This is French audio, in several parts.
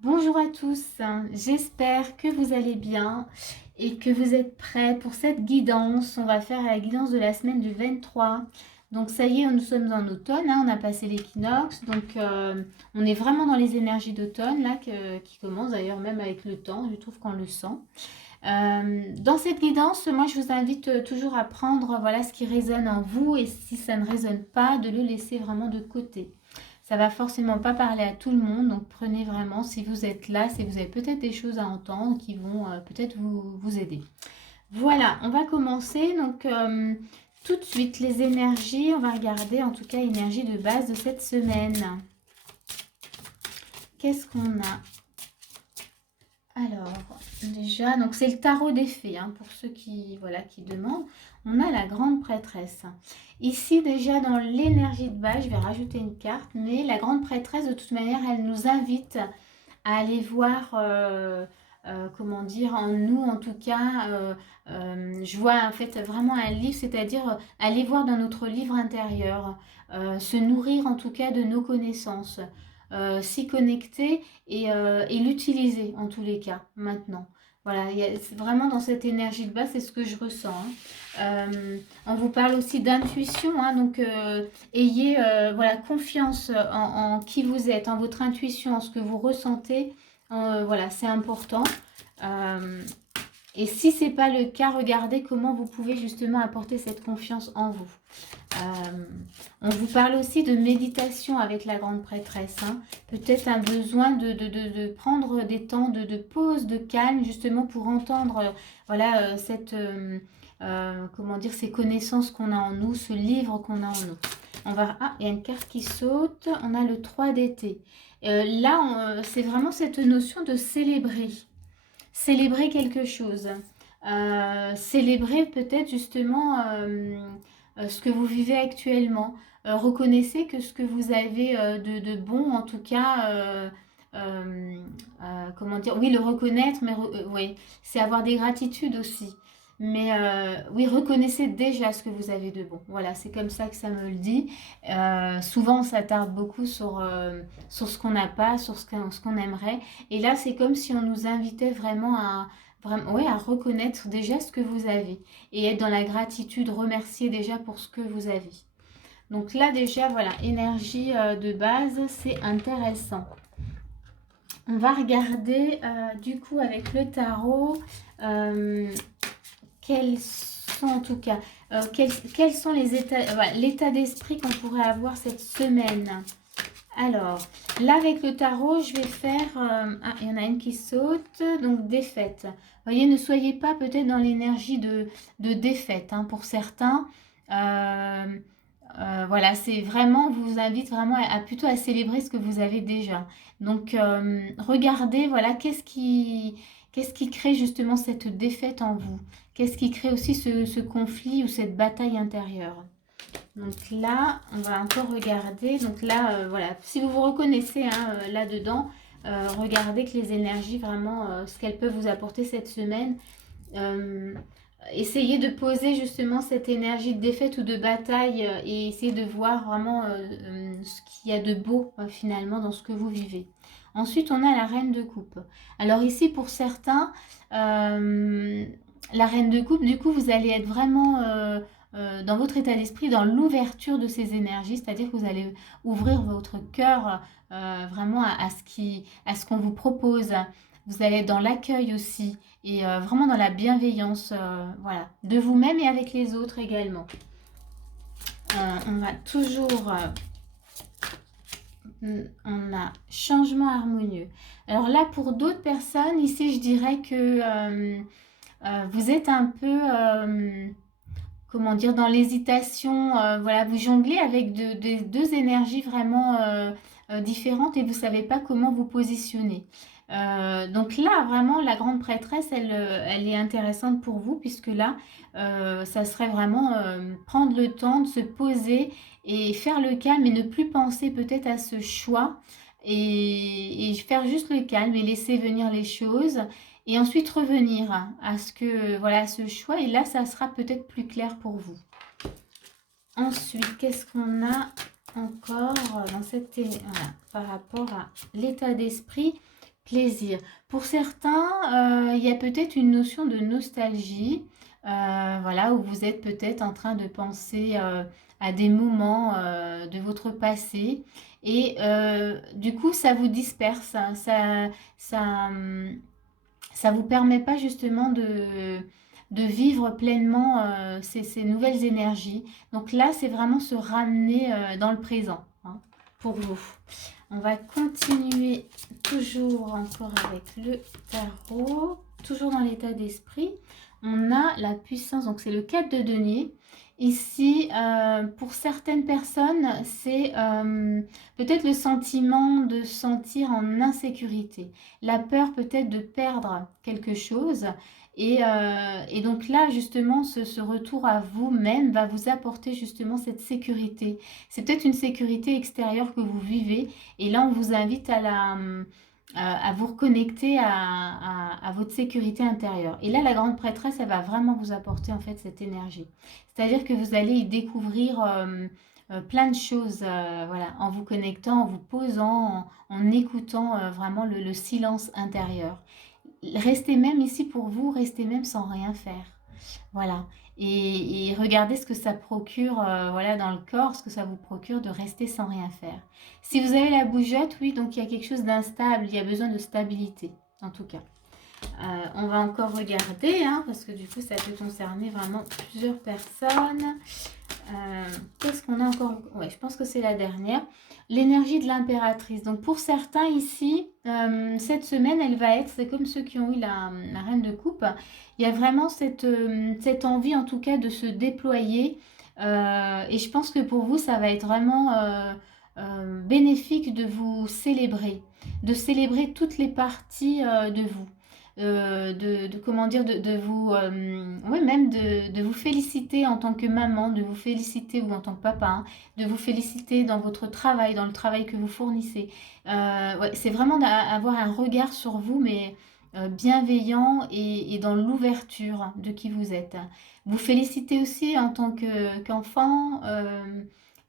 Bonjour à tous, j'espère que vous allez bien et que vous êtes prêts pour cette guidance. On va faire la guidance de la semaine du 23. Donc ça y est, nous sommes en automne, on a passé l'équinoxe, donc on est vraiment dans les énergies d'automne là qui commencent d'ailleurs même avec le temps, je trouve qu'on le sent. Dans cette guidance, moi je vous invite toujours à prendre voilà ce qui résonne en vous et si ça ne résonne pas, de le laisser vraiment de côté. Ça va forcément pas parler à tout le monde, donc prenez vraiment si vous êtes là, si vous avez peut-être des choses à entendre qui vont peut-être vous aider. Voilà, on va commencer donc tout de suite les énergies. On va regarder en tout cas énergie de base de cette semaine. Qu'est-ce qu'on a? Alors, déjà, donc c'est le tarot des fées, pour ceux qui, voilà, qui demandent. On a la grande prêtresse. Ici, déjà, dans l'énergie de base, je vais rajouter une carte, mais la grande prêtresse, de toute manière, elle nous invite à aller voir, comment dire, en nous, en tout cas, je vois en fait vraiment un livre, c'est-à-dire aller voir dans notre livre intérieur, se nourrir en tout cas de nos connaissances, s'y connecter et l'utiliser en tous les cas maintenant. Voilà, vraiment dans cette énergie de base, c'est ce que je ressens. On vous parle aussi d'intuition, donc ayez voilà, confiance en qui vous êtes, en votre intuition, en ce que vous ressentez. Voilà, c'est important. Euh, et si ce n'est pas le cas, regardez comment vous pouvez justement apporter cette confiance en vous. On vous parle aussi de méditation avec la grande prêtresse. Peut-être un besoin de prendre des temps de pause, de calme, justement pour entendre voilà, comment dire, ces connaissances qu'on a en nous, ce livre qu'on a en nous. Il y a une carte qui saute, on a le 3 d'été. Là, c'est vraiment cette notion de célébrer. Célébrer quelque chose. Célébrer peut-être justement ce que vous vivez actuellement. Reconnaissez que ce que vous avez de bon, en tout cas, comment dire, oui, le reconnaître, mais oui, c'est avoir des gratitudes aussi. Mais oui, reconnaissez déjà ce que vous avez de bon. Voilà, c'est comme ça que ça me le dit. Souvent, on s'attarde beaucoup sur ce qu'on n'a pas, sur ce qu'on aimerait. Et là, c'est comme si on nous invitait vraiment, ouais, à reconnaître déjà ce que vous avez et être dans la gratitude, remercier déjà pour ce que vous avez. Donc là, déjà, voilà, énergie de base, c'est intéressant. On va regarder du coup avec le tarot quels sont en tout cas quels sont les états, l'état d'esprit qu'on pourrait avoir cette semaine. Alors, là avec le tarot, je vais faire... il y en a une qui saute, donc défaite. Vous voyez, ne soyez pas peut-être dans l'énergie de défaite pour certains. Euh, voilà, c'est vraiment, vous invite vraiment plutôt à célébrer ce que vous avez déjà. Donc, regardez, voilà, qu'est-ce qui crée justement cette défaite en vous? Qu'est-ce qui crée aussi ce conflit ou cette bataille intérieure? Donc là, on va encore regarder. Donc là, voilà, si vous vous reconnaissez là-dedans, regardez que les énergies, vraiment, ce qu'elles peuvent vous apporter cette semaine. Euh, Essayez de poser justement cette énergie de défaite ou de bataille et essayez de voir vraiment ce qu'il y a de beau finalement dans ce que vous vivez. Ensuite, on a la reine de coupe. Alors ici, pour certains, la reine de coupe, du coup, vous allez être vraiment dans votre état d'esprit, dans l'ouverture de ces énergies, c'est-à-dire que vous allez ouvrir votre cœur vraiment à ce qu'on vous propose. Vous allez être dans l'accueil aussi et vraiment dans la bienveillance voilà, de vous-même et avec les autres également. On va toujours... on a changement harmonieux. Alors là, pour d'autres personnes, ici, je dirais que vous êtes un peu... comment dire, dans l'hésitation, voilà, vous jonglez avec deux énergies vraiment différentes et vous ne savez pas comment vous positionner. Donc là, vraiment, la grande prêtresse, elle est intéressante pour vous, puisque là, ça serait vraiment prendre le temps de se poser et faire le calme et ne plus penser peut-être à ce choix et faire juste le calme et laisser venir les choses et ensuite revenir à voilà, ce choix et là, ça sera peut-être plus clair pour vous. Ensuite, qu'est-ce qu'on a encore dans cette voilà, par rapport à l'état d'esprit? Plaisir. Pour certains, il y a peut-être une notion de nostalgie, voilà, où vous êtes peut-être en train de penser à des moments de votre passé et du coup, ça vous disperse, hein, ça, ça vous permet pas justement de vivre pleinement ces nouvelles énergies. Donc là, c'est vraiment se ramener dans le présent, hein, pour vous. On va continuer toujours encore avec le tarot, toujours dans l'état d'esprit. On a la puissance, donc c'est le 4 de denier. Ici, pour certaines personnes, c'est peut-être le sentiment de se sentir en insécurité, la peur peut-être de perdre quelque chose. Et donc là, justement, ce retour à vous-même va vous apporter justement cette sécurité. C'est peut-être une sécurité extérieure que vous vivez. Et là, on vous invite à vous reconnecter à votre sécurité intérieure. Et là, la grande prêtresse, elle va vraiment vous apporter en fait cette énergie. C'est-à-dire que vous allez y découvrir plein de choses, voilà, en vous connectant, en vous posant, en écoutant vraiment le silence intérieur. Restez même ici pour vous, restez même sans rien faire. Voilà. Et regardez ce que ça procure voilà, dans le corps, ce que ça vous procure de rester sans rien faire. Si vous avez la bougeotte, oui, donc il y a quelque chose d'instable, il y a besoin de stabilité, en tout cas. On va encore regarder, hein, parce que du coup, ça peut concerner vraiment plusieurs personnes. Qu'est-ce qu'on a encore? Ouais, je pense que c'est la dernière. L'énergie de l'impératrice. Donc pour certains ici, cette semaine, elle va être, c'est comme ceux qui ont eu la reine de coupe. Il y a vraiment cette envie, en tout cas, de se déployer. Et je pense que pour vous, ça va être vraiment bénéfique de célébrer toutes les parties de vous. Comment dire, de vous, ouais, même de vous féliciter en tant que maman, de vous féliciter ou en tant que papa, hein, de vous féliciter dans votre travail, dans le travail que vous fournissez. Ouais, c'est vraiment d'avoir un regard sur vous, mais bienveillant et dans l'ouverture de qui vous êtes. Vous félicitez aussi en tant qu'enfant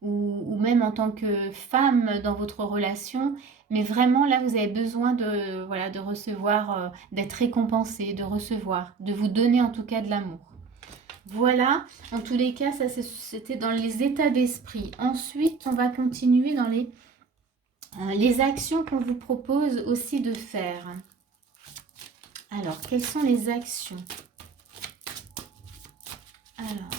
ou même en tant que femme dans votre relation. Mais vraiment, là, vous avez besoin de, voilà, de recevoir, d'être récompensé, de recevoir, de vous donner en tout cas de l'amour. Voilà, en tous les cas, ça c'était dans les états d'esprit. Ensuite, on va continuer dans les actions qu'on vous propose aussi de faire. Alors, quelles sont les actions? Alors,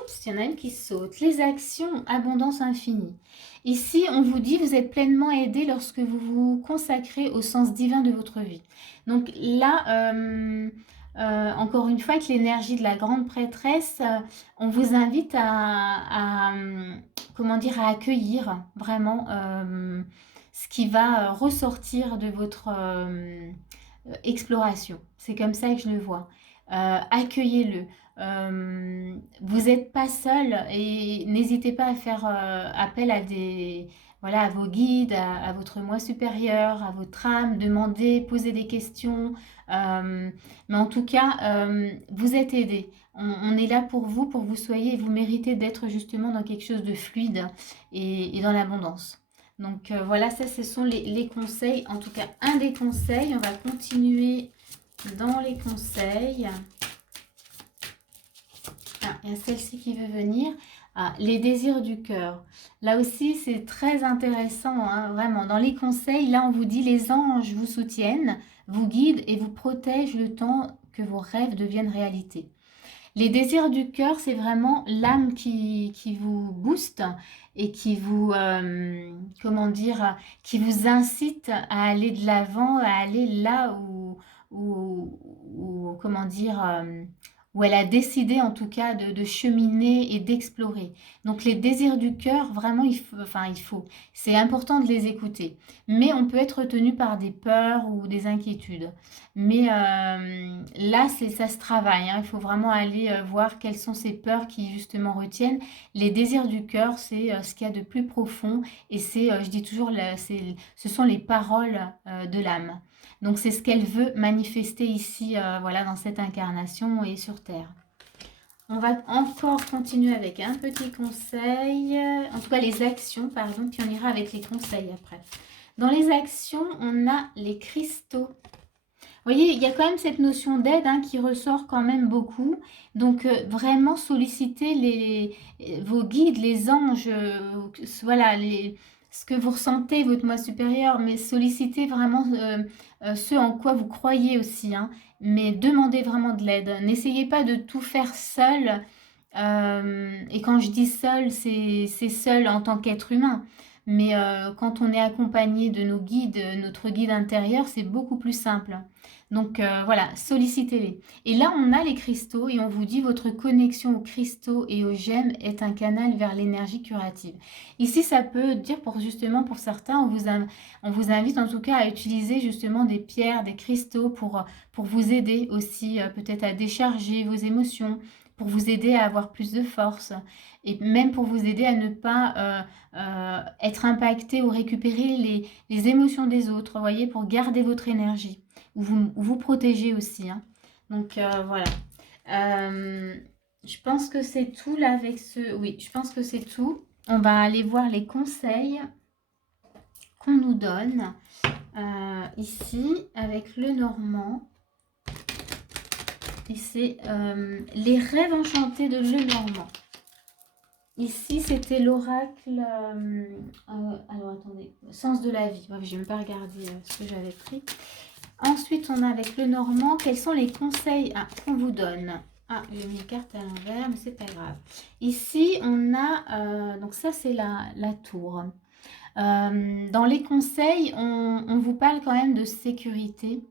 oups, il y en a une qui saute. Les actions, abondance infinie. Ici, on vous dit, vous êtes pleinement aidé lorsque vous vous consacrez au sens divin de votre vie. Donc là, encore une fois, avec l'énergie de la grande prêtresse, on vous invite comment dire, à accueillir vraiment ce qui va ressortir de votre exploration. C'est comme ça que je le vois. Accueillez-le. Vous n'êtes pas seul et n'hésitez pas à faire appel à voilà, à vos guides, à votre moi supérieur, à votre âme, demandez, posez des questions. Mais en tout cas, vous êtes aidé. On est là pour vous soyez, et vous méritez d'être justement dans quelque chose de fluide et dans l'abondance. Donc voilà, ça ce sont les conseils, en tout cas un des conseils. On va continuer dans les conseils. Ah, il y a celle-ci qui veut venir. Ah, les désirs du cœur. Là aussi, c'est très intéressant, hein, vraiment. Dans les conseils, là, on vous dit les anges vous soutiennent, vous guident et vous protègent le temps que vos rêves deviennent réalité. Les désirs du cœur, c'est vraiment l'âme qui vous booste et qui vous, comment dire, qui vous incite à aller de l'avant, à aller là comment dire, où elle a décidé en tout cas de cheminer et d'explorer. Donc les désirs du cœur, vraiment, c'est important de les écouter. Mais on peut être tenu par des peurs ou des inquiétudes. Mais là, ça se travaille, hein. Il faut vraiment aller voir quelles sont ces peurs qui justement retiennent. Les désirs du cœur, c'est ce qu'il y a de plus profond. Et c'est, je dis toujours, ce sont les paroles de l'âme. Donc c'est ce qu'elle veut manifester ici, voilà, dans cette incarnation et sur Terre. On va encore continuer avec un petit conseil, en tout cas les actions, pardon, puis on ira avec les conseils après. Dans les actions, on a les cristaux. Vous voyez, il y a quand même cette notion d'aide hein, qui ressort quand même beaucoup. Donc, vraiment solliciter vos guides, les anges, voilà, ce que vous ressentez, votre moi supérieur, mais sollicitez vraiment ce en quoi vous croyez aussi. Hein, mais demandez vraiment de l'aide. N'essayez pas de tout faire seul. Et quand je dis seul, c'est seul en tant qu'être humain. Mais quand on est accompagné de nos guides, notre guide intérieur, c'est beaucoup plus simple. Donc voilà, sollicitez-les. Et là, on a les cristaux et on vous dit votre connexion aux cristaux et aux gemmes est un canal vers l'énergie curative. Ici, ça peut dire pour justement pour certains, on vous invite en tout cas à utiliser justement des pierres, des cristaux pour vous aider aussi peut-être à décharger vos émotions, pour vous aider à avoir plus de force et même pour vous aider à ne pas être impacté ou récupérer les émotions des autres, vous voyez, pour garder votre énergie ou vous protéger aussi. Hein. Donc voilà. Je pense que c'est tout là avec ce... Oui, je pense que c'est tout. On va aller voir les conseils qu'on nous donne ici avec le Normand. Et c'est les rêves enchantés de Lenormand. Ici, c'était l'oracle... alors, attendez. Sens de la vie. Je n'ai même pas regardé ce que j'avais pris. Ensuite, on a avec le Normand. Quels sont les conseils qu'on vous donne? Ah, j'ai mis une carte à l'envers, mais c'est pas grave. Ici, on a... donc ça, c'est la tour. Dans les conseils, on vous parle quand même de sécurité.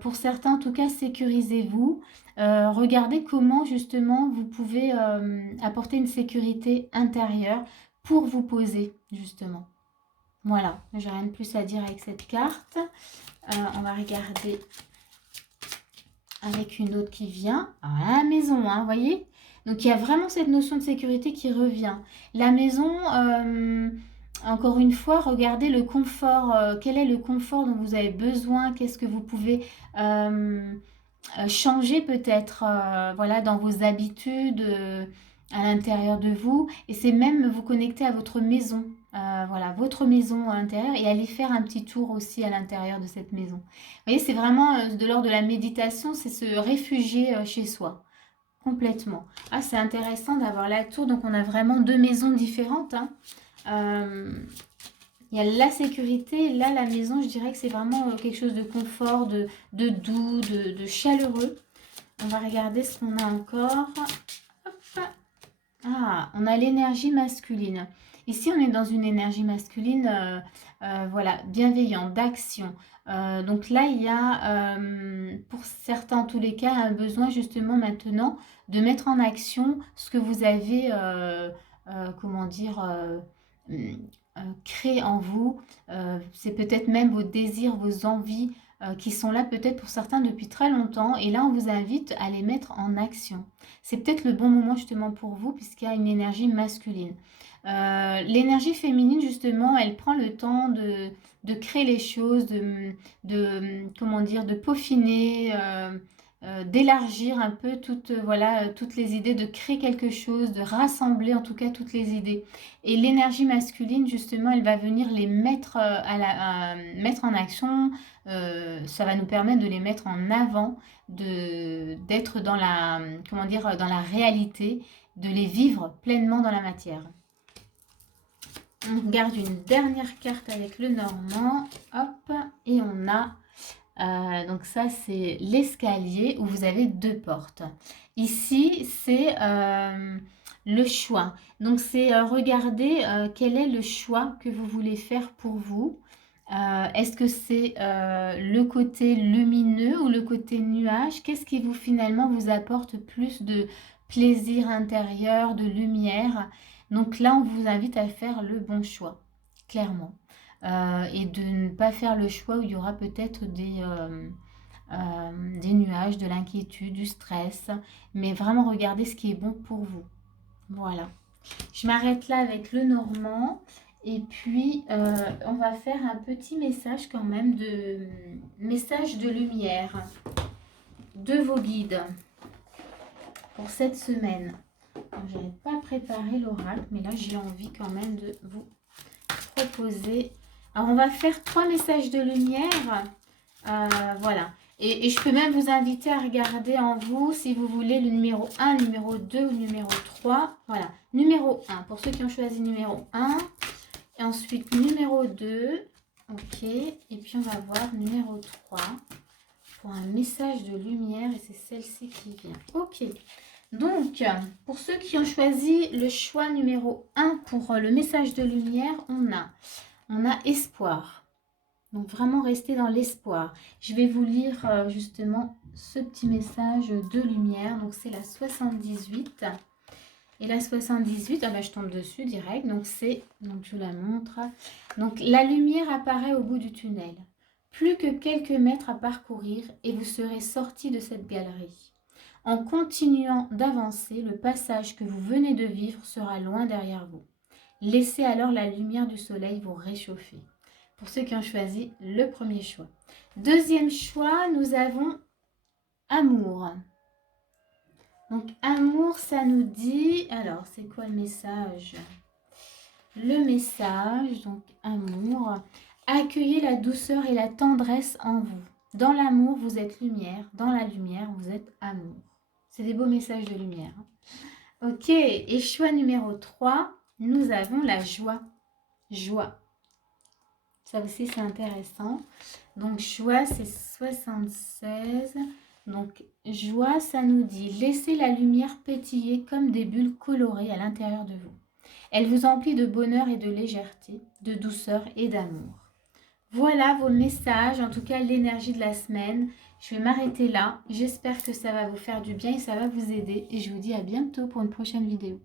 Pour certains, en tout cas, sécurisez-vous. Regardez comment justement vous pouvez apporter une sécurité intérieure pour vous poser justement. Voilà, j'ai rien de plus à dire avec cette carte. On va regarder avec une autre qui vient. Ah, la maison, hein, vous voyez? Donc il y a vraiment cette notion de sécurité qui revient. La maison, encore une fois, regardez le confort. Quel est le confort dont vous avez besoin? Qu'est-ce que vous pouvez changer peut-être voilà, dans vos habitudes à l'intérieur de vous. Et c'est même vous connecter à votre maison. Voilà, votre maison à l'intérieur et aller faire un petit tour aussi à l'intérieur de cette maison. Vous voyez, c'est vraiment de l'ordre de la méditation, c'est se réfugier chez soi. Complètement. Ah, c'est intéressant d'avoir la tour. Donc, on a vraiment deux maisons différentes. Hein. Il y a la sécurité. Là, la maison, je dirais que c'est vraiment quelque chose de confort, de doux, de chaleureux. On va regarder ce qu'on a encore. Hop. Ah, on a l'énergie masculine. Ici, on est dans une énergie masculine, voilà, bienveillante, d'action. Donc là, il y a, pour certains en tous les cas, un besoin justement maintenant de mettre en action ce que vous avez, comment dire, créé en vous. C'est peut-être même vos désirs, vos envies qui sont là peut-être pour certains depuis très longtemps. Et là, on vous invite à les mettre en action. C'est peut-être le bon moment justement pour vous puisqu'il y a une énergie masculine. L'énergie féminine, justement, elle prend le temps de créer les choses, comment dire, de peaufiner, d'élargir un peu voilà, toutes les idées, de créer quelque chose, de rassembler en tout cas toutes les idées. Et l'énergie masculine, justement, elle va venir les mettre, mettre en action. Ça va nous permettre de les mettre en avant, d'être dans comment dire, dans la réalité, de les vivre pleinement dans la matière. On regarde une dernière carte avec le Normand. Hop, et on a... donc ça, c'est l'escalier où vous avez deux portes. Ici, c'est le choix. Donc, c'est regarder quel est le choix que vous voulez faire pour vous. Est-ce que c'est le côté lumineux ou le côté nuage? Qu'est-ce qui vous finalement vous apporte plus de plaisir intérieur, de lumière? Donc là, on vous invite à faire le bon choix, clairement. Et de ne pas faire le choix où il y aura peut-être des nuages, de l'inquiétude, du stress. Mais vraiment regarder ce qui est bon pour vous. Voilà. Je m'arrête là avec le Normand. Et puis, on va faire un petit message quand même message de lumière de vos guides pour cette semaine. Je n'avais pas préparé l'oracle, mais là, j'ai envie quand même de vous proposer Alors, on va faire 3 messages de lumière. Voilà. Et je peux même vous inviter à regarder en vous, si vous voulez, le numéro 1, numéro 2 ou numéro 3. Voilà. Numéro 1, pour ceux qui ont choisi numéro 1. Et ensuite, numéro 2. Ok. Et puis, on va voir numéro 3 pour un message de lumière. Et c'est celle-ci qui vient. Ok. Donc, pour ceux qui ont choisi le choix numéro 1 pour le message de lumière, on a espoir. Donc, vraiment rester dans l'espoir. Je vais vous lire justement ce petit message de lumière. Donc, c'est la 78. Et la 78, ah ben, je tombe dessus direct. Donc, donc je vous la montre. Donc, la lumière apparaît au bout du tunnel. Plus que quelques mètres à parcourir et vous serez sorti de cette galerie. En continuant d'avancer, le passage que vous venez de vivre sera loin derrière vous. Laissez alors la lumière du soleil vous réchauffer. Pour ceux qui ont choisi le premier choix. Deuxième choix, nous avons amour. Donc amour, ça nous dit... Alors, c'est quoi le message? Le message, donc amour. Accueillez la douceur et la tendresse en vous. Dans l'amour, vous êtes lumière. Dans la lumière, vous êtes amour. C'est des beaux messages de lumière. Ok, et choix numéro 3, nous avons la joie. Joie. Ça aussi, c'est intéressant. Donc, joie, c'est 76. Donc, joie, ça nous dit « Laissez la lumière pétiller comme des bulles colorées à l'intérieur de vous. Elle vous emplit de bonheur et de légèreté, de douceur et d'amour. » Voilà vos messages, en tout cas l'énergie de la semaine. Je vais m'arrêter là. J'espère que ça va vous faire du bien et ça va vous aider. Et je vous dis à bientôt pour une prochaine vidéo.